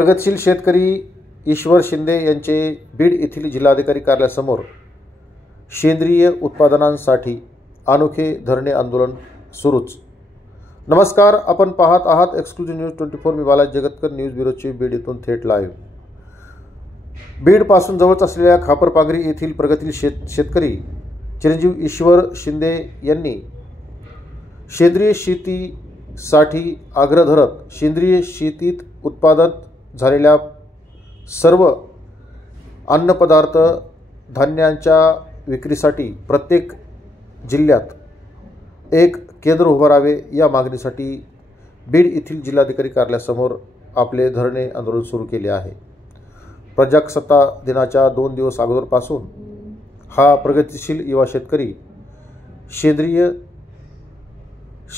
प्रगतशील शेतकरी ईश्वर शिंदे यांचे बीड येथील जिल्हाधिकारी कार्यालयासमोर सेंद्रिय उत्पादनांसाठी अनोखे धरणे आंदोलन सुरूच। नमस्कार, आपण पाहत आहात एक्सक्लुझिव्ह न्यूज 24। मी बालाजी जगतकर, न्यूज ब्युरोची बीड येथून थेट लाईव्ह। बीड पासून जवळच असलेल्या खापरपांगरी येथील प्रगतशील शेतकरी चिरंजीव ईश्वर शिंदे यांनी सेंद्रिय शेतीसाठी आग्रह धरत सेंद्रिय शेतीत उत्पादन झालेल्या सर्व अन्नपदार्थ धान्यांच्या विक्रीसाठी प्रत्येक जिल्ह्यात एक केंद्र उभारावे या मागणीसाठी बीड येथील जिल्हाधिकारी कार्यालयासमोर आपले धरणे आंदोलन सुरू केले आहे। प्रजासत्ताक दिनाच्या 2 दिवस अगोदरपासून हा प्रगतिशील युवा शेतकरी सेंद्रिय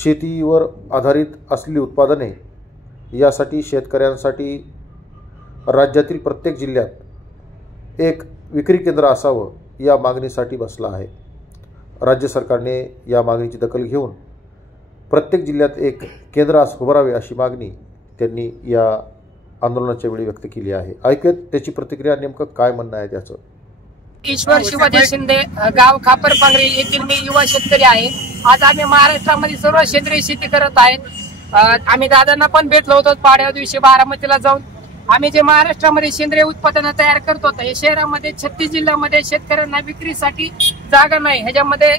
शेतीवर आधारित असलेली उत्पादने यासाठी शेतकऱ्यांसाठी राज्यातील प्रत्येक जिल्ह्यात एक विक्री केंद्र असावं या मागणीसाठी बसला आहे। राज्य सरकारने या मागणीची दखल घेऊन प्रत्येक जिल्ह्यात एक केंद्र उभारावे अशी मागणी त्यांनी या आंदोलनाच्या वेळी व्यक्त केली आहे। ऐकूयात त्याची प्रतिक्रिया, नेमकं काय म्हणणं आहे त्याचं। ईश्वर शिवाजी शिंदे, गाव खापरपांगरी येथील मी युवा शेतकरी आहे। आज आम्ही महाराष्ट्रामध्ये सर्व सेंद्रिय शेती करत आहेत। आम्ही दादांना पण भेटलो होतो पाड्या दिवशी बारामतीला जाऊन। आम्ही जे महाराष्ट्रामध्ये सेंद्रिय उत्पादन तयार करतो हे शहरामध्ये 36 जिल्ह्यामध्ये शेतकऱ्यांना विक्रीसाठी जागा नाही। ह्याच्यामध्ये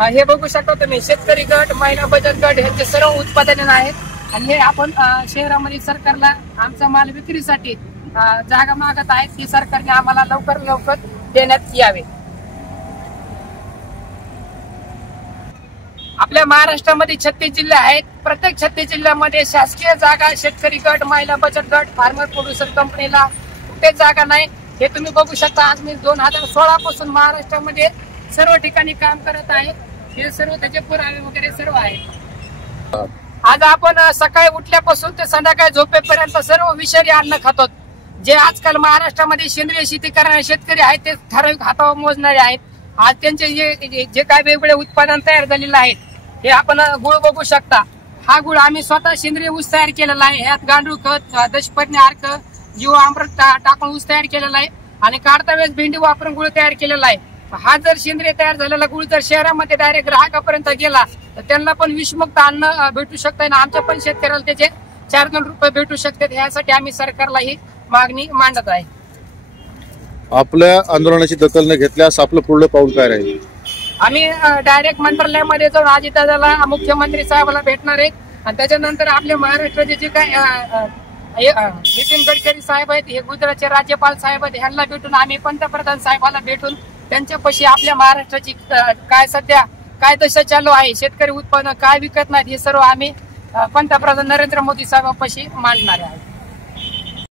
हे बघू शकता तुम्ही, शेतकरी गट, महिला बचत गट यांचे सर्व उत्पादने आहेत आणि हे आपण शहरामध्ये सरकारला आमचा माल विक्रीसाठी जागा मागत आहेत की सरकारने आम्हाला लवकर देण्यात यावे। आपल्या महाराष्ट्रामध्ये 36 जिल्हे आहेत। प्रत्येक 36 जिल्ह्यामध्ये शासकीय जागा, शेतकरी गट, महिला बचत गट, फार्मर प्रोड्युसर कंपनीला कुठेच जागा नाही। हे तुम्ही बघू शकता। आज मी 2016 पासून महाराष्ट्रामध्ये सर्व ठिकाणी काम करत आहे। हे सर्व त्याचे पुरावे वगैरे सर्व आहेत। आज आपण सकाळी उठल्यापासून ते संध्याकाळी झोपेपर्यंत सर्व विषारी अन्न खातो। जे आजकाल महाराष्ट्रामध्ये सेंद्रिय शेती करणारे शेतकरी आहेत ते ठराविक हातावर मोजणारे आहेत। आज त्यांचे जे काय वेगवेगळे उत्पादन तयार झालेले आहेत, हे आपण गुळ बघू शकता। हा गुळ आम्ही स्वतः सेंद्रिय ऊस तयार केलेला आहे। ह्यात गांडूळ खत, दशपर्णी अर्क, जीव अमृत टाकून ऊस तयार केलेला आहे आणि काढता वेळेस भेंडी वापरून गुळ तयार केलेला आहे। हा जर सेंद्रिय तयार झालेला गुळ जर शहरामध्ये डायरेक्ट ग्राहकापर्यंत गेला तर त्यांना पण विषमुक्त अन्न भेटू शकतं आणि आमच्या पण शेतकऱ्याला त्याचे 4-2 रुपये भेटू शकतात। यासाठी आम्ही सरकारला ही मागणी मांडत आहे। आपल्या आंदोलनाची दखल न घेतल्यास आपलं पुढलं पाऊल काय राहील? आम्ही डायरेक्ट मंत्रालयामध्ये जाऊन अजितदादाला, मुख्यमंत्री साहेबाला भेटणार आहे आणि त्याच्यानंतर आपल्या महाराष्ट्राचे जे काय नितीन गडकरी साहेब आहेत, हे गुजरातचे राज्यपाल साहेब आहेत, ह्यांना भेटून आम्ही पंतप्रधान साहेबाला भेटून त्यांच्यापाशी आपल्या महाराष्ट्राची काय सध्या काय दशा चालू आहे, शेतकरी उत्पन्न काय विकत नाहीत, हे सर्व आम्ही पंतप्रधान नरेंद्र मोदी साहेबांपाशी मांडणार आहे।